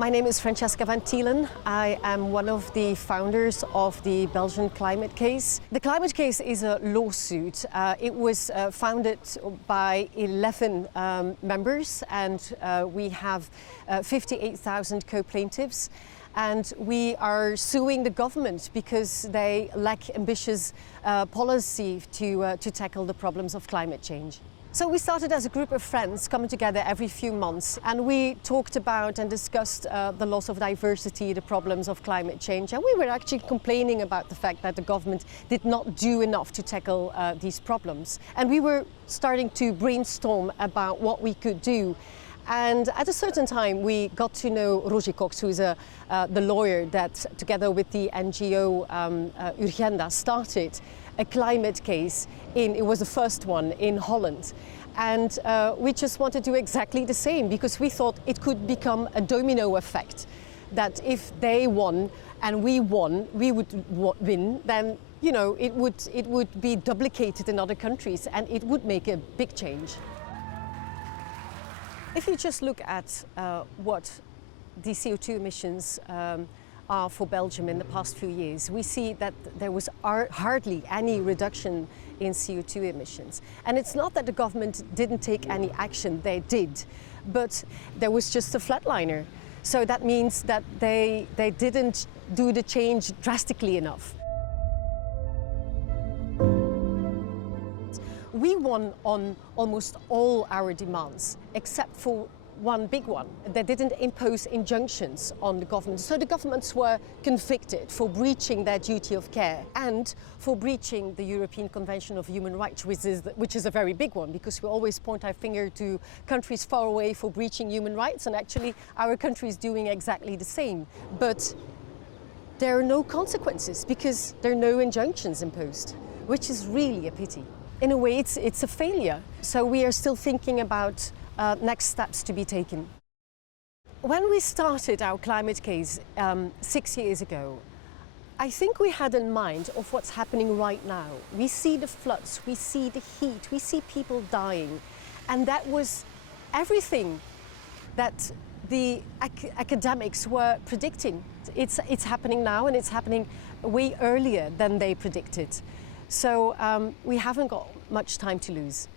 My name is Francesca van Tielen. I am one of the founders of the Belgian climate case. The climate case is a lawsuit. It was founded by 11 members, and we have 58,000 co-plaintiffs. And we are suing the government because they lack ambitious policy to tackle the problems of climate change. So we started as a group of friends coming together every few months, and we talked about and discussed the loss of diversity, the problems of climate change, and we were actually complaining about the fact that the government did not do enough to tackle these problems. And we were starting to brainstorm about what we could do. And at a certain time, we got to know Roger Cox, who is the lawyer that, together with the NGO Urgenda, started a climate case it was the first one in Holland. And we just wanted to do exactly the same because we thought it could become a domino effect, that if they won and we won, we would win, then it would be duplicated in other countries and it would make a big change. If you just look at what the CO2 emissions are for Belgium in the past few years, we see that there was hardly any reduction in CO2 emissions. And it's not that the government didn't take any action, they did, but there was just a flatliner. So that means that they didn't do the change drastically enough. We won on almost all our demands, except for one big one. They didn't impose injunctions on the government. So the governments were convicted for breaching their duty of care and for breaching the European Convention of Human Rights, which is a very big one, because we always point our finger to countries far away for breaching human rights, and actually our country is doing exactly the same. But there are no consequences because there are no injunctions imposed, which is really a pity. In a way, it's a failure. So we are still thinking about next steps to be taken. When we started our climate case 6 years ago, I think we had in mind of what's happening right now. We see the floods, we see the heat, we see people dying, and that was everything that the academics were predicting. It's happening now, and it's happening way earlier than they predicted. So we haven't got much time to lose.